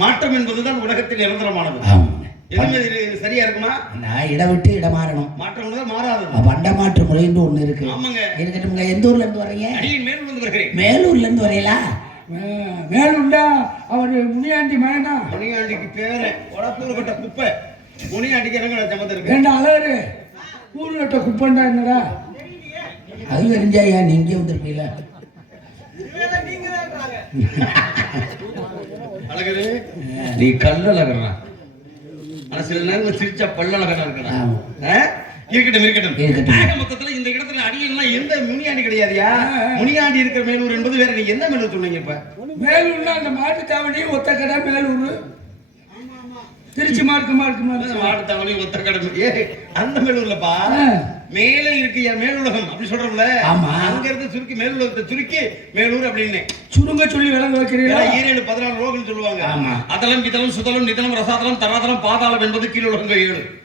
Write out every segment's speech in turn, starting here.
மாற்றம் என்பதுதான் உலகத்தில் நிரந்தரமானது. சரியா இருக்குமா? நான் இடம் விட்டு இடம் மாறணும். மாற்றம் தான் மாறாதது. பண்ட மாற்று முறைன்னு ஒண்ணு இருக்கு. ஆமாங்க. இருக்கட்டும்ங்க எந்த ஊர்ல இருந்து வர்றீங்க? அடியின் மேல் வந்து வருகிறேன். மேலூர்ல இருந்து வரீங்களா மேலுண்டா அவர் முனியாண்டி மகனா? முனியாண்டிக்கு பேரு உடப்பூர்பட்ட குப்பை. முனியாண்டிக்கு இறங்க சம்மந்தம் இருக்கு? ரெண்டு அழகு ஊர் நட்ட குப்பண்டா என்னடா? அது தெரிஞ்சாயா? நீங்க வந்திருப்பீல அழகரு நீ கல்லழகரா? ஆனா சில நேரம் சிரிச்சா பல்லழகரா இருக்கடா. ஆமா. ஆ? இருக்கட்டும் இருக்கட்டும். ஆக மொத்தத்துல இந்த இடத்துல அடியெல்லாம் எந்த முனியாண்டி கிடையாதுயா? முனியாண்டி இருக்கிற மேலூர் என்பது வேற நீங்க எந்த மேலூர் சொன்னீங்க இப்ப? அந்த மாட்டுத்தாவணி ஒத்த கடை மேலூர். திருச்சி மார்க்கு மார்க்கு அந்த மாட்டுத்தாவணி ஒத்த கடமை ஏ அந்த மேலூர்லப்பா. மேல இருக்கியா மேலுலகம்? அப்படி சொல்றோம்ல. ஆமா. அங்க இருந்து சுருக்கி மேலுலகத்தை சுருக்கி மேலூர் அப்படின்னு. சுருங்க சொல்லி விளங்க வைக்கிறீங்களா? ஈரேழு பதினாறு லோகம் சொல்லுவாங்க. ஆமா. அதலம் இதலம் சுதலம் நிதலம் ரசாதலம் தராதலம் பாதாளம் என்பது கீழுலகங்கள் ஏழு.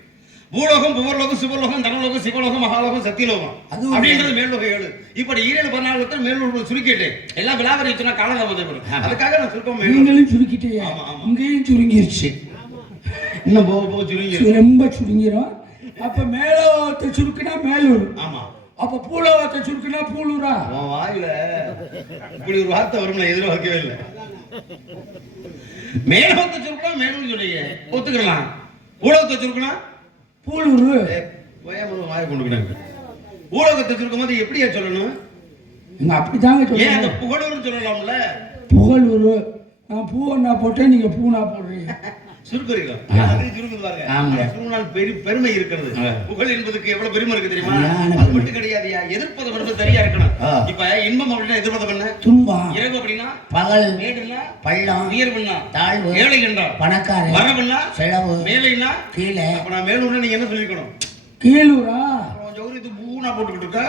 பூலோகம் புவர்லோகம் சிவலோகம் தனலோகம் சிவலோகம் மகாலோகம் சத்தியலோகம். அப்படின்றது மேல்லோகம் ஏழு. இப்படி ஈரேழு பதினாலு ஒருத்தர் மேலூர் சுருக்கிட்டு எல்லாம் விலாவரி சொன்னா காலதாமதப்படும் அதுக்காக நான் சுருக்கம் நீங்களும் சுருக்கிட்டே. இங்கேயும் சுருங்கிருச்சு. இன்னும் போக போக சுருங்கி ரொம்ப சுருங்கிரும். அப்ப மேலோகத்தை சுருக்குனா மேலூர். ஆமா. அப்ப பூலோகத்தை சுருக்குனா பூலூரா? உன் வாயில இப்படி ஒரு வார்த்தை வரும் எதிர்பார்க்கவே இல்லை. மேலோகத்தை சுருக்கா மேலூர் சொல்லிய ஒத்துக்கலாம் ஊடகத்தை சுருக்கனா? பூலூர். வயமும் வாயை கொண்டுக்கிட்டாங்க ஊடகத்தை சுருக்கும் போது எப்படியா சொல்லணும்? இங்க அப்படிதாங்க ஏன் அந்த புகழூர்னு சொல்லலாம்ல? புகழூர். நான் பூவண்ணா போட்டேன் நீங்க பூனா போடுறீங்க. பெருமை இருக்கிறது. புகழ் என்பதுக்கு எவ்வளவு பெருமை இருக்கு தெரியுமா? அது. மட்டும் கிடையாதுயா எதிர்ப்பதம் என்பது சரியா இருக்கணும். இப்ப இன்பம் அப்படின்னா எதிர்ப்பதம் என்ன? துன்பம். இரவு அப்படின்னா பகல். மேடுன்னா பள்ளம். உயர்வுன்னா தாழ்வு. ஏழை என்றால் பணக்காரன். வரவுன்னா செலவு. கீழே. அப்ப நான் மேலூர்னா நீங்க என்ன சொல்லிக்கணும் கீழூரா? இது பூனா போட்டுக்கிட்டு இருக்கா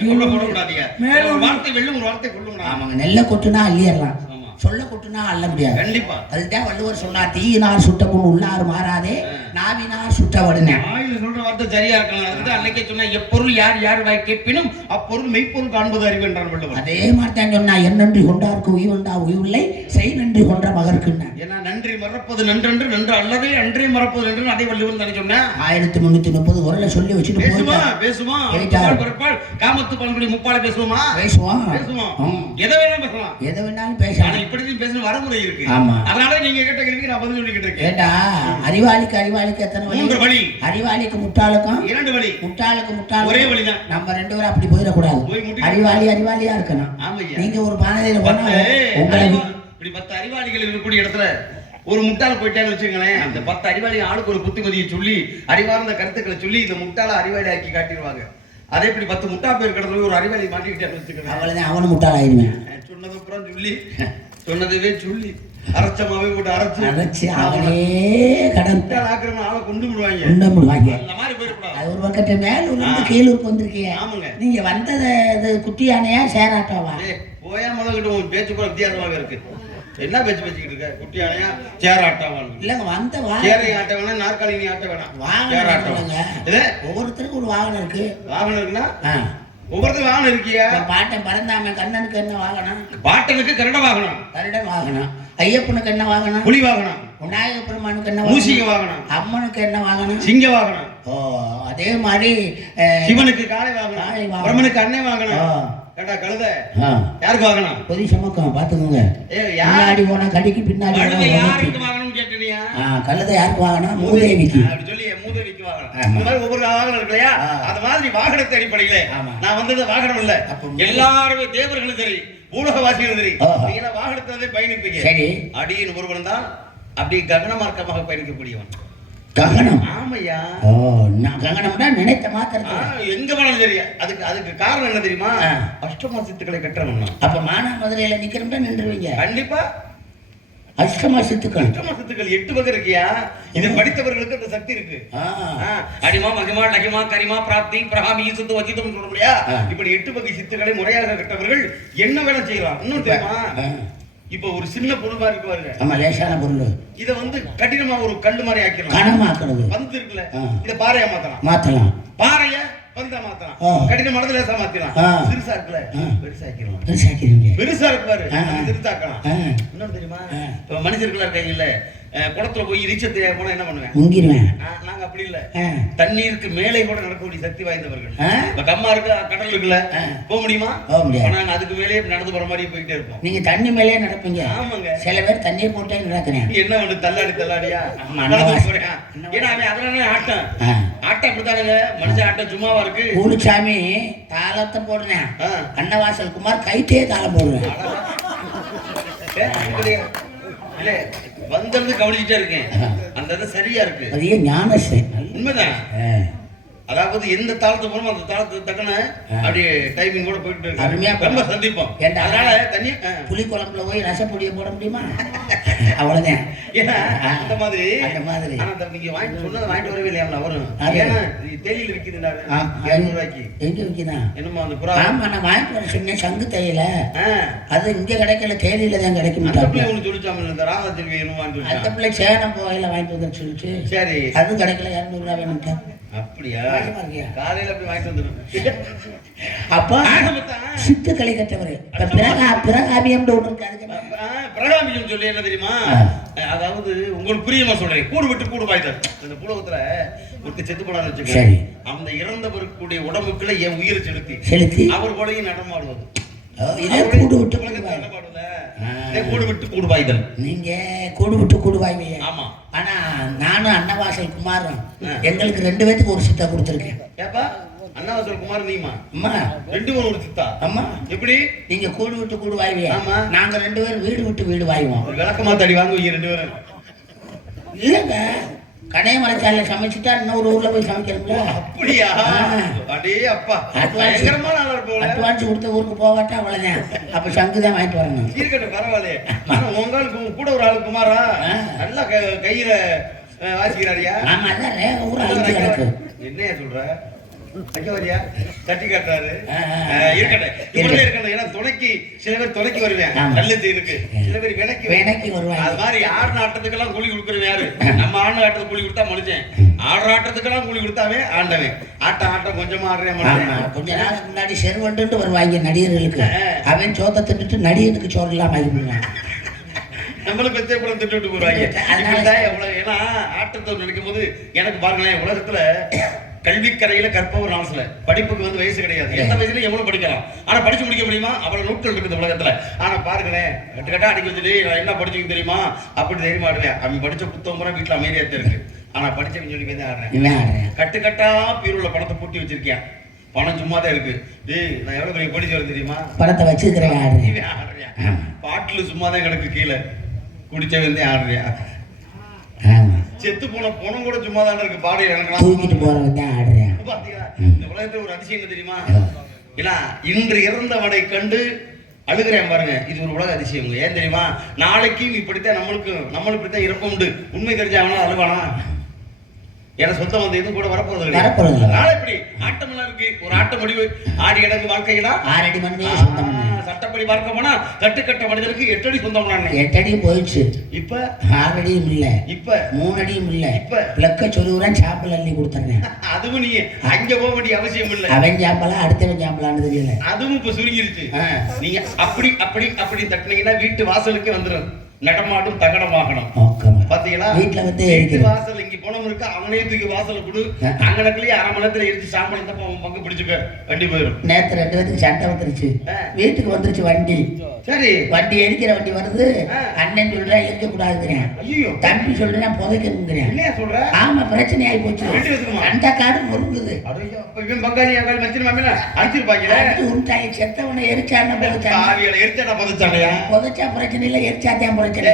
போடக்கூடாதீங்க. ஒரு வார்த்தை வெள்ளும் ஒரு வார்த்தை கொள்ளுங்கடா ஆமாங்க. நெல்லை கொட்டுனா அள்ளிடலாம் சொல்ல கொட்டுனா அள்ள முடியாது. கண்டிப்பா. அதுதான் வள்ளுவர் சொன்னார் தீயினார் சுட்ட புண் உள்ளார் மாறாதே நாவினார் சுட்ட வடுன ஆயுள் சொல்ற வார்த்தை சரியா இருக்கலாம். அதுதான் அன்னைக்கே சொன்னா எப்பொருள் யார் யார் வாய் கேட்பினும் அப்பொருள் மெய்ப்பொருள் காண்பது அறிவு என்றான் வள்ளுவர். அதே மாதிரி தான் சொன்னா என் நன்றி கொண்டார்க்கு உய்வுண்டா உய்வில்லை செய் நன்றி கொன்ற மகர்க்குன்னு ஏன்னா நன்றி மறப்பது நன்றன்று நன்று அல்லதே அன்றே மறப்பது நன்று அதே வள்ளுவர் தானே சொன்னேன் ஆயிரத்தி முன்னூத்தி முப்பது குரலை சொல்லி வச்சுட்டு பேசுமா பேசுமா? காமத்து பழங்குடி முப்பால பேசுவோமா? பேசுவோம். ம். எதை வேணாலும் பேசலாம். எதை வேணாலும் பேசலாம். இப்படிதான் பேசணும் வரமுறை இருக்கு. ஆமா. அதனால நீங்க கேட்ட கேள்விக்கு நான் பதில் சொல்லிக்கிட்டு இருக்கேன். ஏண்டா? அறிவாளிக்கு அறிவாளிக்கு எத்தனை மூன்று வழி வழி அறிவாளிக்கு முட்டாளுக்கும் இரண்டு வழி முட்டாளுக்கு முட்டாள் ஒரே வழிதான் நம்ம ரெண்டு பேரும் அப்படி போயிடக்கூடாது. போய் முட்டி- அறிவாளி அறிவாளியா இருக்கணும். நீங்க ஒரு பானையில போனா பத்து இப்படி அறிவாளிகள் இருக்கக்கூடிய இடத்துல ஒரு முட்டாள் போயிட்டான்னு வச்சுங்களேன் அந்த பத்து அறிவாளி ஆளுக்கு ஒரு புத்திமதியை சொல்லி அறிவார்ந்த கருத்துக்களை சொல்லி இந்த முட்டாள அறிவாளி ஆக்கி காட்டிடுவாங்க. அதே இப்படி பத்து முட்டா பேர் கடத்துல ஒரு அறிவாளி மாட்டிக்கிட்டான்னு வச்சுக்கோங்க அவ்வளவுதான் அவனும் முட்டாளாயிருவேன் சொன்னது அப்புறம் சொல்லி சொன்னதுவே சொல்லி அரைச்சமாவே போட்டு அரைச்சு. அரைச்சு அவனே முட்டாள் ஆக்குறவன் ஆளை கொண்டு விடுவாங்க. உண்ட முடிவாங்க அந்த மாதிரி போயிடக்கூடாது அது ஒரு பக்கத்து மேலூர்ல இருந்து கீழூருக்கு வந்திருக்கீங்க ஆமாங்க. நீங்க வந்தது இது குட்டி யானையா சேராட்டாவா போயா முதல்கிட்ட உன் பேச்சு கூட வித்தியாசமாக இருக்கு. என்ன பேச்சு பேசிக்கிட்டு இருக்க? குட்டி ஆணையா சேர் ஆட்டாவான் இல்லங்க வந்த சேரை ஆட்ட வேணாம் நாற்காலி ஆட்ட வேணாம். வாகனம் ஒவ்வொருத்தருக்கும் ஒரு வாகனம் இருக்கு. வாகனம் இருக்குன்னா. ஒவ்வொருத்தரும் வாகனம் இருக்கியா? பாட்டன் பறந்தாம கண்ணனுக்கு என்ன வாகனம்? பாட்டனுக்கு கரட வாகனம். கருடன் வாகனம். ஐயப்பனுக்கு என்ன வாகனம்? புலி வாகனம். விநாயக பெருமானுக்கு என்ன மூசிக வாகனம். அம்மனுக்கு என்ன வாகனம்? சிங்க வாகனம். ஓ அதே மாதிரி சிவனுக்கு வாகனம். வாகனம். பிரம்மனுக்கு அன்னை வாகனம். கேட்டா கழுத? யாருக்கு வாகனம் பொதி சமக்கம் பாத்துக்கோங்க முன்னாடி போனா கடிக்கு பின்னாடி யாருக்கு. வாகனம் கேட்டனியா கழுதை யாருக்கு மூதேவிக்கு. அப்படி சொல்லி மூதவிக்கு மாதிரி ஒவ்வொரு வாகனம் இருக்கு இல்லையா? ஆ. அந்த மாதிரி வாகனத்தை அடிப்படையில. நான் வந்தது வாகனம் இல்ல. அப்ப எல்லாருமே தேவர்களும் சரி பூலகவாசிகளும் சரி. நீங்க வாகனத்திலே பயணிப்பீங்க. சரி. அடியின் ஒருவன் தான் அப்படி ககன மார்க்கமாக பயணிக்கக்கூடியவன். ககனம். ஆமையா? ஓ நான் ககனம்னா நினைத்த மாத்திரத்துல எங்க வேணாலும் சரி. அதுக்கு அதுக்கு காரணம் என்ன தெரியுமா. அஷ்டமா சித்துக்களை கட்டணும் அப்ப மானா மதுரையில நிக்கிறோம்னா நின்றுவீங்க. கண்டிப்பா. அஷ்டமா சித்துக்கள். அஷ்டமா சித்துக்கள் எட்டு வகை இருக்கியா? இது படித்தவர்களுக்கு அந்த சக்தி இருக்கு. அடிமா மகிமா நகிமா கரிமா பிராப்தி பிரகாமி ஈசுத்து வச்சிதம் சொல்ல முடியா. இப்படி எட்டு வகை சித்துக்களை முறையாக கட்டவர்கள் என்ன வேலை செய்யலாம். இன்னும் தெரியுமா. இப்ப ஒரு சின்ன பொருள் மாதிரி இருக்கு பாருங்க. ஆமா லேசான பொருள். இத வந்து கடினமா ஒரு கல்லு மாதிரி ஆக்கிடலாம். கனமாக்குறது. வந்து இருக்குல்ல. இத பாறையா மாத்தலாம். மாத்தலாம். பாறைய வந்தா மாத்தலாம். ஆ. கடின மனதுல லேசா. சிறுசா இருக்குல்ல? ஆ. பெருசாக்கிடலாம். பெருசா இருக்கு பாரு. சிறுசாக்கலாம். இன்னொன்னு தெரியுமா. இப்ப மனுஷர்களா இருக்காங்கல்ல அஹ், குளத்துல போய் ரீச்சத்தை போனா என்ன பண்ணுவேன்? முங்கிடுவேன் நாங்க அப்படி இல்ல. தண்ணீருக்கு மேலே கூட நடக்கக்கூடிய சக்தி வாய்ந்தவர்கள். இப்ப கம்மா இருக்கு கடல் இருக்குல்ல. போக முடியுமா? நாங்க அதுக்கு மேலே நடந்து போற மாதிரி போயிட்டே இருப்போம். நீங்க தண்ணி மேலேயே நடப்பீங்க. ஆமாங்க. சில பேர் தண்ணியை போட்டே நடக்கிறேன் என்ன வந்து தள்ளாடி தள்ளாடியா? ஏன்னா அவன் அதனால ஆட்டம். ஆட்டம் அப்படித்தானுங்க. மனுஷன் ஆட்டம் சும்மாவா இருக்கு? கூலுச்சாமி தாளத்தை போடுறேன். அன்னவாசல் குமார் கைத்தே தாளம் போடுறேன்? இல்ல, வந்திருந்து கவனிச்சுட்டே இருக்கேன். அந்த சரியா இருக்கு. அது ஏன் ஞானசை உண்மைதான். அதாவது எந்த தாளத்து போனோமோ அந்த தாளத்துக்கு தக்கன. அப்படியே டைமிங் கூட போயிட்டு அருமையா இருக்கு ரொம்ப சந்திப்போம்? அதனால தண்ணி. புளி குழம்புல போய் ரசப்பொடியை போட முடியுமா அவ்வளவுதான் ஏன்னா. அந்த மாதிரி அந்த மாதிரி. ஆனா அந்த நீங்க வாங்கி சொன்னதை வாங்கிட்டு வரவே இல்லையா வரும். ஏன்னா இது தேயில விக்குதுன்னாரு ஆ, இருநூறு ரூபாய்க்கு எங்க விற்கிறான் என்னமோ அந்த புறா ஆமா நான் வாங்கிட்டு வர சொன்னேன் சங்கு தையில. அது இங்க கிடைக்கல தேனியில தான் அந்த கிடைக்கும் பிள்ளை ஒண்ணு சொல்லிச்சாமல் இந்த ராமச்செல்வி என்னமோ வாங்கிட்டு அந்த. பிள்ளை சேனம் போகையில வாங்கிட்டு வந்து சொல்லிச்சு சரி அதுவும் கிடைக்கல இரநூறு ரூபா வேணும்ட்டா அப்படியா? காலையில போய் வாங்கிட்டு அப்ப சித்து ஒன்று? பிரகாமியம் சொல்லி என்ன தெரியுமா. அதாவது உங்களுக்கு புரியுமா சொல்றேன். கூடு விட்டு கூடு பாய்த்தார் இந்த புலகத்துல ஒருத்தர் செத்து போனான்னு. வச்சுக்கோங்க. அந்த இறந்தவருக்குடைய உடம்புக்குள்ள என் உயிரை செலுத்தி செலுத்தி. அவர் கூடயும் நடமாடுவது. கூடு விட்டு. நடமாடுவத கூடு விட்டு கூடு பாய்தல் நீங்க கூடு விட்டு கூடு வாய்வீங்க ஆமா. ஆனா நானும் அன்னவாசல் குமாரும். எங்களுக்கு ரெண்டு பேத்துக்கு ஒரு சித்தா கொடுத்துருக்கேன். ஏப்பா அண்ணாவசல் குமார் நீமா அம்மா. ரெண்டு பேரும் ஒரு சித்தா. அம்மா. எப்படி? நீங்க கூடு விட்டு கூடு வாய்வீங்க ஆமா. நாங்க ரெண்டு பேரும் வீடு விட்டு வீடு வாய்வோம். விளக்கமா தடி வாங்குவீங்க ரெண்டு பேரும். இல்லைங்க. கடையமலைச்சாலையில சமைச்சிட்டா இன்னொரு ஊர்ல போய் சமைக்கிறோம்ல அப்படியா. அடே அப்பா ஆளா இருப்போம்ல அட்வான்ஸ் கொடுத்த ஊருக்கு போகாட்டா அவ்வளவுதான். அப்ப சங்கு தான் வாங்கிட்டு வரணும். இருக்கட்டும் பரவாயில்லையே. ஆனா உங்க ஆளுக்கு கூட ஒரு ஆளு குமாரா. நல்லா கையில வாசிக்கிறாரியா ஆமா அதான் ஊர் அழிஞ்சு கிடக்கு. என்னையா சொல்ற? வைக்க வரியா தட்டி இருக்கட்டும். இருக்கட்டும். ஏன்னா துணைக்கு சில பேர் துணைக்கு வருவேன். நல்லது இருக்கு. சில பேர் விலைக்கு விலைக்கு வருவாங்க. அது மாதிரி ஆடு ஆட்டத்துக்கெல்லாம் கூலி கொடுக்குறவன் யாரு? நம்ம ஆடு ஆட்டத்துக்கு கூலி கொடுத்தா மனுஷன். ஆடு ஆட்டத்துக்கெல்லாம் கூலி கொடுத்தாவே ஆண்டவன். ஆட்டம் ஆட்டம் கொஞ்சமா ஆடுறேன் கொஞ்ச நாளுக்கு முன்னாடி செருவண்டுட்டு வருவாங்க நடிகர்களுக்கு. அவன் சோத்தை தின்னுட்டு நடிகனுக்கு சோறு இல்லாம ஆகி போடுவான் நம்மளும் பெத்தே கூட திட்டு விட்டு போறாங்க ஏன்னா ஆட்டத்தை நினைக்கும் போது எனக்கு பாருங்களேன் உலகத்துல கல்விக்கரையில கற்பவர் நாமசில படிப்புக்கு வந்து வயசு கிடையாது. எந்த வயசுல எவ்வளவு படிக்கலாம். ஆனா படிச்சு முடிக்க முடியுமா? அவ்வளவு நூட்கள் இருக்குது உலகத்துல. ஆனா பாருங்களேன் கட்டு கட்டா அடிக்க வச்சுட்டு நான் என்ன படிச்சுக்க தெரியுமா? அப்படி தெரியுமா ஆடுவேன் அவன் படிச்ச புத்தகம் பூரா வீட்டுல அமைதியா இருக்கு. ஆனா படிச்சவன் சொல்லி தான் ஆடுறேன். ஆடுறேன் கட்டு கட்டா பீரோல பணத்தை பூட்டி வச்சிருக்கேன் பணம் சும்மா தான் இருக்கு. டேய் நான் எவ்வளவு பெரிய படிச்சு தெரியுமா? படத்தை வச்சிருக்கிறேன் ஆடுறேன்? பாட்டுல சும்மா தான் கிடக்கு கீழே. குடிச்சவன் தான் ஆடுறியா ஆமா செத்து போன பணம் கூட சும்மா தான் இருக்கு. பாடு எனக்கு தூக்கிட்டு போறவன் தான் ஆடுறேன். பாத்தீங்களா இந்த உலகத்துல ஒரு அதிசயம் தெரியுமா? ஏன்னா இன்று இறந்தவனை கண்டு அழுகிறேன் பாருங்க. இது ஒரு உலக அதிசயம். ஏன் தெரியுமா? நாளைக்கு இப்படித்தான் நம்மளுக்கு நம்மளுக்கு இப்படித்தான் இறப்ப உண்டு. உண்மை தெரிஞ்சாங்கன்னா அழுவானா? ஏன்னா சொந்தம் வந்து எதுவும் கூட வரப்போறது வரப்போறது. நாளை இப்படி ஆட்டம் எல்லாம் இருக்கு. ஒரு ஆட்ட முடிவு ஆடி கிடக்கு வாழ்க்கையிடா ஆறடி மண்ணே சொந்தம் சட்டப்படி பார்க்க போனா கட்டுக்கட்ட மனிதருக்கு எட்டு அடி சொந்தம் எட்டு அடியும் போயிடுச்சு. இப்ப? ஆறடியும் இல்ல. இப்ப? மூணு அடியும் இல்ல. இப்ப? பிளக்க சொல்லுறான் சாப்பிள் அள்ளி கொடுத்துறேன். அதுவும் நீ அங்க போக வேண்டிய அவசியம் இல்ல. அவன் சாம்பலா அடுத்தவன் சாம்பலான்னு தெரியல. அதுவும் இப்ப சுருங்கிருச்சு. நீங்க அப்படி அப்படி அப்படி தட்டினீங்கன்னா வீட்டு வாசலுக்கு வந்துடும் நடமாடும் தகனம் வாகனம் நோக்கமா பாத்தீங்களா? வீட்டுல வந்து வாசல் போனவங்க இருக்கு அவனே தூக்கி வாசல்ல கொடு. அங்கனக்குள்ளேயே அரை மணி நேரத்துல எரிச்சு சாம்பல் இருந்தா அவன் பங்கு பிடிச்சுக்க. வண்டி போயிடும் நேத்து ரெண்டு பேத்துக்கு சண்டை வந்துருச்சு. வீட்டுக்கு வந்துருச்சு வண்டி. சரி. வண்டி எரிக்கிற வண்டி வருது. அண்ணன் சொல்றேன் எரிக்க கூடாதுங்கிறேன். ஐயோ தம்பி சொல்றேன் புதைக்கணுங்கிறேன். என்னையா சொல்ற? ஆமா பிரச்சனை ஆகி போச்சு? அந்த காடு அப்ப இவன் பங்காளி அங்காளி மச்சிருமாமே அடிச்சிருப்பாங்களே? அடுத்து உண்டாகி செத்தவனை எரிச்சான புதைச்சான ஆவியில எரிச்சா நான் புதைச்சானையா புதைச்சா பிரச்சனை இல்லை எரிச்சாத்தான் பிரச்சனை.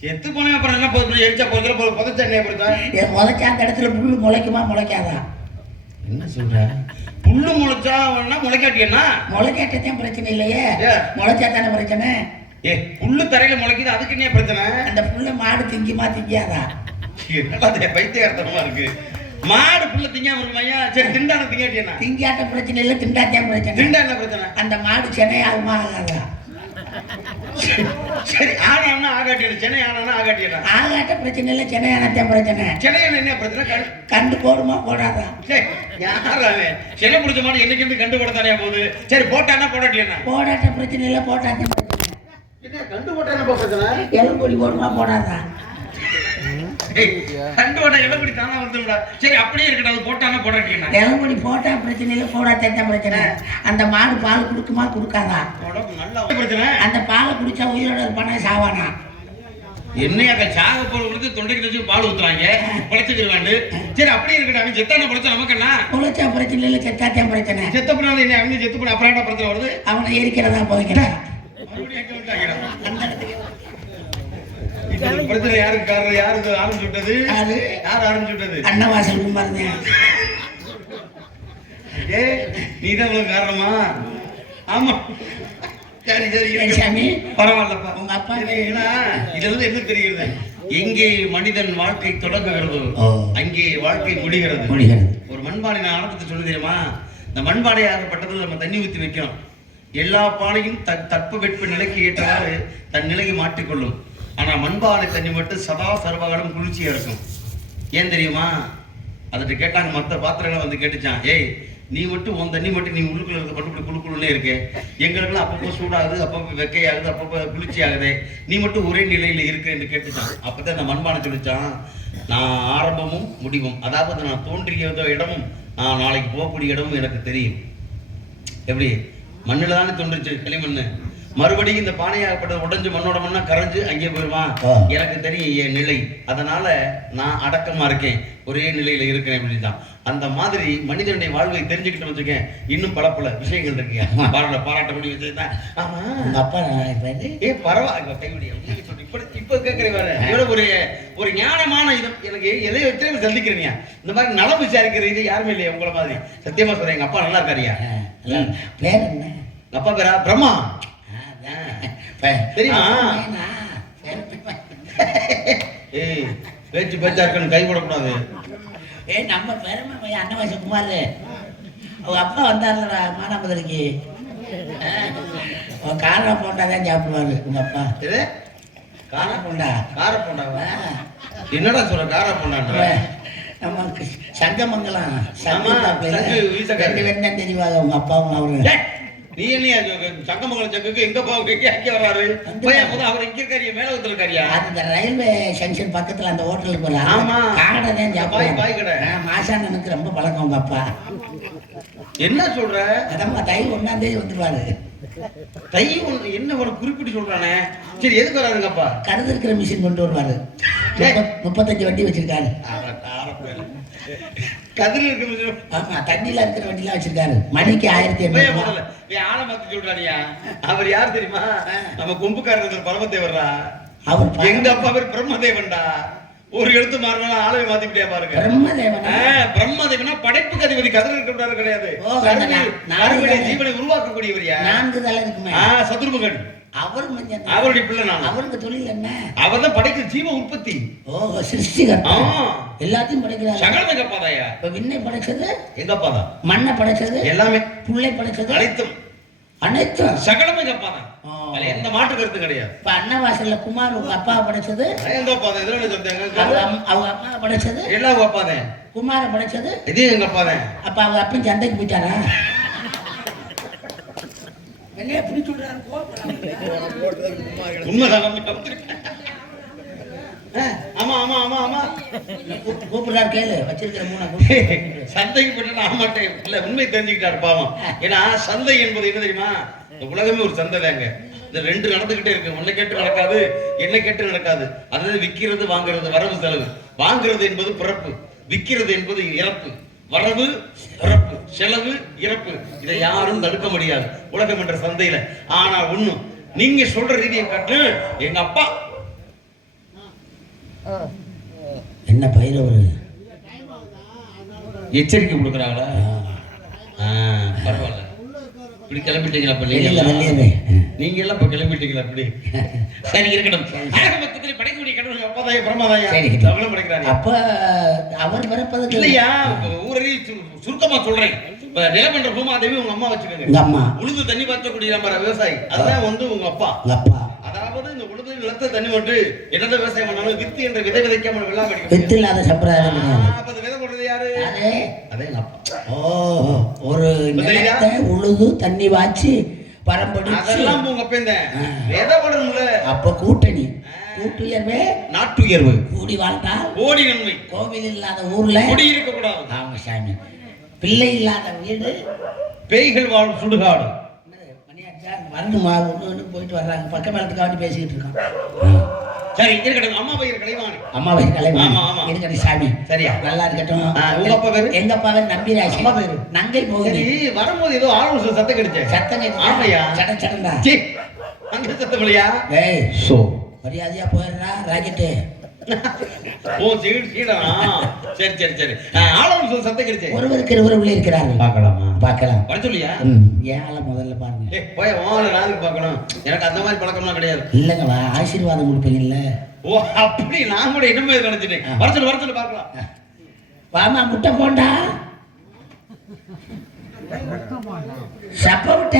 செத்து போனேன் அப்புறம் என்ன போகுது? எரிச்சா போகுதுல புதைச்சா என்ன பொறுத்தா என் புதைச்சா அந்த இடத்துல புல்லு முளைக்குமா? முளைக்காதா? என்ன சொல்ற? புல்லு முளைச்சா வேணா முளைக்காட்டியன்னா முளைக்காட்டத்தான் பிரச்சனை இல்லையே. முளைச்சா தானே பிரச்சனை? ஏ புல்லு தரையில முளைக்குது அதுக்கு என்ன பிரச்சனை? அந்த புல்ல மாடு திங்குமா திங்காதா? என்னடா பைத்தியகாரத்தனமா இருக்கு. மாடு புல்ல திங்காம இருக்குமாய்யா சரி திண்டான திங்காட்டியனா திங்காட்ட பிரச்சனை இல்லை திண்டாத்தான் பிரச்சனை. திண்டா என்ன பிரச்சனை. அந்த மாடு சென்னை ஆகுமா ஆகாதா? சரி ஆனான்னா ஆகாட்டியன் சென்னை ஆனானா ஆகாட்டியனா ஆகாட்ட பிரச்சனை இல்லை சென்னை அனத்தேன் பிரச்சனை. சென்னை என்ன பிரச்சனை? கண் கண்டு போடுமா போடாதா? சரி, யார் அவன் சென்னை பிடிச்ச மாதிரி என்னைக்கு இருந்து கண்டு கூட தானே போகுது? சரி போட்டானா போடாட்டியனா போடாட்ட பிரச்சனை இல்லை பிரச்சனை. என்ன கண்டு போட்டானா பிரச்சனை? எலும்பொடி போடுமா போடாதா? போட்டா எவ்வளவு தானா வந்துடா சரி அப்படியே இருக்கட்டும். அது போட்டானா எலும்பொடி போட்டா பிரச்சனை இல்லை போடாட்ட பிரச்சனை. அந்த மாடு பால் கொடுக்குமா கொடுக்காதா? நல்லா பிரச்சனை. அந்த பாலை குடிச்சா உயிரோட இருப்பானா சாவானா? என்னையாக்க சாக போறவங்களுக்கு தொண்டைக்கு வச்சு பால் ஊத்துறாங்க. சரி அப்படியே இருக்கட்டும். அவன் செத்தான பிரச்சனை நமக்கு என்ன? குளிச்சா பிரச்சனை இல்லை செத்தாத்தேன் பிரச்சனை. செத்த பின்னால என்ன அவங்க செத்து போன அப்புறம் பிரச்சனை வருது? அவனை எரிக்கிறதா போய்க்கிறான் மறுபடியும் எங்க விட்டாங்க இப்ப இந்த பிரச்சனை யாருக்கு காரணம் யாருக்கு ஆரம்பிச்சு விட்டது? யாரு? ஆரம்பிச்சு விட்டது? அன்னவாசல் ஏ காரணமா? ஆமா. சரி சரி ஏய் இருக்கு. சாமி. பரவாயில்லப்பா. உங்க அப்பா இது ஏன்னா இதுல இருந்து என்ன தெரிகிறது எங்கே மனிதன் வாழ்க்கை தொடங்குகிறதோ. அங்கே வாழ்க்கை முடிகிறது. முடிகிறது. ஒரு மண்பானை நான் ஆரம்பத்தை சொல்லு தெரியுமா? இந்த மண்பானை ஆகப்பட்டதில் நம்ம தண்ணி ஊற்றி வைக்கிறோம் எல்லா பானையும் தட்ப வெட்ப நிலைக்கு ஏற்றவாறு தன் நிலையை மாற்றிக்கொள்ளும். ஆனா மண்பானை தண்ணி மட்டும் சதா சர்வகாலம் குளிர்ச்சியா இருக்கும். ஏன் தெரியுமா? அதுட்டு கேட்டாங்க மற்ற பாத்திரங்களை வந்து கேட்டுச்சான் ஏய் நீ மட்டும் உன் தண்ணி மட்டும் நீ உள்ளுக்குள்ள இருக்க மட்டும் இப்படி குழுக்குள்ளே இருக்கே. எங்களுக்குலாம் அப்பப்போ சூடாகுது அப்பப்போ வெக்கையாகுது அப்பப்போ குளிர்ச்சி ஆகுது நீ மட்டும் ஒரே நிலையில் இருக்கேன்னு கேட்டுச்சான் அப்பதான் அந்த மண்பானை சொல்லிச்சான் நான் ஆரம்பமும் முடிவும் அதாவது நான் தோன்றிய இடமும் நான் நாளைக்கு போகக்கூடிய இடமும் எனக்கு தெரியும். எப்படி? மண்ணில் தானே தோன்றுச்சு களிமண்ணு. மறுபடியும் இந்த பானையாகப்பட்டது உடைஞ்சு மண்ணோட மண்ணா கரைஞ்சு அங்கே போயிடுவான். எனக்கு தெரியும் என் நிலை. அதனால நான் அடக்கமா இருக்கேன். ஒரே நிலையில இருக்கிறேன் அப்படின்னு தான் அந்த மாதிரி மனிதனுடைய வாழ்வை தெரிஞ்சுக்கிட்டு வச்சுக்கேன் இன்னும் பல பல விஷயங்கள் இருக்கு. பாராட்ட பாராட்டக்கூடிய விஷயம் தான் ஆமா அப்பா ஏ பரவாயில்ல கைவிடியா இப்ப இப்ப கேட்கறேன் வேற இவ்வளவு ஒரு ஒரு ஞானமான இது எனக்கு எதை வச்சு சந்திக்கிறீங்க இந்த மாதிரி நலம் விசாரிக்கிற இது யாருமே இல்லையா? உங்களை மாதிரி. சத்தியமா சொல்றேன். எங்க அப்பா நல்லா இருக்காரியா. பேர் என்ன? அப்பா பேரா? பிரம்மா. ஏய் பேச்சு பேச்சா இருக்கணும் கை போடக்கூடாது ஏய் நம்ம பெருமை பையன் அன்னவாசி குமார் அவங்க அப்பா வந்தார்லடா மானாமதுரைக்கு. அவன் காரா போண்டா தான் சாப்பிடுவாரு உங்க அப்பா. இது கார போண்டா. கார போண்டாவா. என்னடா சொல்ற கார போண்டான்ற? நம்ம சங்கமங்கலம் சங்கு ஆமா, தாப்புல சங்கு வீசக்காரரு. ரெண்டு பேரும் தான் தெரியுவாங்க உங்க அப்பாவும் அவரு? நீ என்னையா சங்கமங்கலம் சங்குக்கு எங்க போக எங்க வர்றாரு? போய் முதல் அவர் இங்க இருக்காரியா? மேலகத்துல இருக்காரியா? அது இந்த ரயில்வே ஜங்ஷன் பக்கத்துல அந்த ஹோட்டலுக்கு போல ஆமா. காடை தான் பாய், பாய் கடை. சாப்பிடுவாங்க மாசானனுக்கு ரொம்ப பழக்கம் உங்க அப்பா. என்ன சொல்ற? அதான் தை ஒன்னாம் தேதி வந்துருவாரு. தை ஒண்ணு என்ன ஒரு குறிப்பிட்டு சொல்றானே? சரி எதுக்கு வராருங்கப்பா கருது இருக்கிற மிஷின் கொண்டு வருவாரு. முப்பத்தஞ்சு வண்டி வச்சிருக்காரு. கதிர் இருக்கு ஆமா தண்ணியில இருக்கிற வண்டிலாம் வச்சிருக்காரு. மணிக்கு ஆயிரத்தி எண்ணூறு ஆளை மாத்தி சொல்றானியா அவர் யார் தெரியுமா? நம்ம கும்புக்காரர் பரமதேவர்ரா. அவர் எங்க அப்பா பேர் பிரம்மதேவன்டா? ஒரு எழுத்து மாறினாலும் ஆளவே மாத்திக்கிட்டே பாருங்க. பிரம்மதேவனா? படைப்புக்கு அதிபதி கதிர் இருக்கிறாரு கிடையாது. ஜீவனை உருவாக்கக்கூடியவரியா நான்கு தலை இருக்குமே. சதுர்முகன். அவர் அவருடைய பிள்ளை நான். அவருக்கு தொழில் என்ன? அவர் தான் படைக்கிற ஜீவ உற்பத்தி. ஓ சிருஷ்டிகர்த்தா. எல்லாத்தையும் படைக்கிறாரு? சகலம் எங்க அப்பாதாயா இப்ப விண்ணை படைச்சது? எங்க அப்பாதான் மண்ணை படைச்சது? எல்லாமே. புல்லை படைச்சது? அனைத்தும். அனைத்தும். சகலம் எங்க அப்பாதான் ஆ. அதுல எந்த மாற்று கருத்து கிடையாது. இப்ப அன்னவாசல்ல குமார் உங்க அப்பாவை படைச்சது? எங்க என்ன அவங்க சொல்றாங்க அம்- அவங்க அம்மாவை படைச்சது? எல்லாம் உங்க அப்பாதான்? குமார படைச்சது? இது எங்க அப்பாதான்? அப்ப அவங்க அப்பன் சந்தைக்கு போயிட்டாரா? என்ன எப்படி சொல்றாரு உண்மைதான் ஆ, ஆமா ஆமா ஆமா ஆமா. கூப்பிடுறாரு கேளு. வச்சிருக்கிற மூணா. சந்தைக்கு போயிட்டு நான் மாட்டேன். இல்ல உண்மை தெரிஞ்சுக்கிட்டாரு பாவம். ஏன்னா சந்தை என்பது என்ன தெரியுமா? இந்த உலகமே ஒரு சந்தை தாங்க. இந்த ரெண்டு நடந்துகிட்டே இருக்கு. உன்னை கேட்டு நடக்காது என்னை கேட்டு நடக்காது. அதாவது விற்கிறது வாங்குறது வரவு செலவு. வாங்குறது என்பது பிறப்பு. விற்கிறது என்பது இறப்பு. வரவு பிறப்பு. செலவு இறப்பு. இதை யாரும் தடுக்க முடியாது. உலகம் என்ற சந்தையில. ஆனா ஒண்ணு நீங்க சொல்ற ரீதியை காட்டு எங்க அப்பா. என்ன பயிரவர்? எச்சரிக்கை கொடுக்குறாங்களா? பரவாயில்ல. இப்படி கிளம்பிட்டீங்களா வெளியில நீங்க எல்லாம் இப்ப கிளம்பிட்டீங்களா அப்படி? சரி இருக்கட்டும். ஆகமொத்தத்தில் படைக்கக்கூடிய கடவுள் அப்பதாய பிரமாதாயா. அவங்களும் படைக்கிறாங்க. அப்ப அவர் பிறப்பதுக்கு இல்லையா? ஊரடி சுருக்கமா சொல்றேன். இப்ப நிலமன்ற பூமாதேவி உங்க அம்மா வச்சுக்கோங்க. உங்க அம்மா. உழுது தண்ணி பார்த்தக்கூடிய நம்ம விவசாயி. அதுதான் வந்து உங்க அப்பா. அப்பா. அதாவது இந்த உழுது நிலத்தை தண்ணி விவசாயம் பண்ணாலும் வித்து என்ற விதை விதைக்காம வெள்ளாம வித்து இல்லாத சம்பிரதாயம். அப்ப விதை போடுறது யாரு? அது அதே ஓ ஒரு? நிலத்தை உழுது தண்ணி வாச்சு பரம்படிச்சு அதெல்லாம் உங்க அப்ப விதை போடணும்ல அப்ப கூட்டணி. கூட்டுயர்வே. நாட்டுயர்வு. கூடி வாழ்ந்தா ஓடி நன்மை. கோவில் இல்லாத ஊர்ல குடி இருக்க கூடாது ஆமா சாமி பிள்ளை இல்லாத வீடு. பேய்கள் வாழும் சுடுகாடு. ஒன்று ஒன்று போயிட்டு வர்றாங்க. பக்க மேலத்துக்காண்டி பேசிக்கிட்டு இருக்கோம் சரி இருக்கட்டும். அம்மா பையன் கலைவாணி அம்மாவை கலைமா ஆமா, ஆமா. இருக்கட்டும் சாமி. சரியா? நல்லா இருக்கட்டும். உங்க அப்பா பேரு? எங்க அப்பா பேரு? நம்பிராசி அம்மா பேரு? நங்கை சரி மோகினி வரும்போது ஏதோ ஆலோசனை சத்தம் கிடைச்சேன். சத்தம் கேட்டுச்சா? ஆமையா? சட சடண்டா சீ, அந்த சத்தம் இல்லையா? ஏய் சோ. மரியாதையா போயிடுறா ராக்கெட்டு. ஓ சீடு சீடனா சரி சரி சரி. ஆ, ஆலோசனை சத்தம் கிடைச்சேன் ஒருவருக்கு இருவர் உள்ளே இருக்கிறார்கள். பார்க்கலாமா? பார்க்கலாம். வர சொல்லியா? ஆளை முதல்ல பாருங்க. போய் வாங்க நாளைக்கு பார்க்கணும். எனக்கு அந்த மாதிரி பழக்கம்லாம் கிடையாது. இல்லைங்கவா ஆசீர்வாதம் கொடுப்பீங்கல்ல. ஓ அப்படி நான் கூட இனிமே நினைச்சிட்டேன். வர சொல்லு வர சொல்லு பார்க்கலாம். வாமா முட்டை போண்டா. சப்ப விட்ட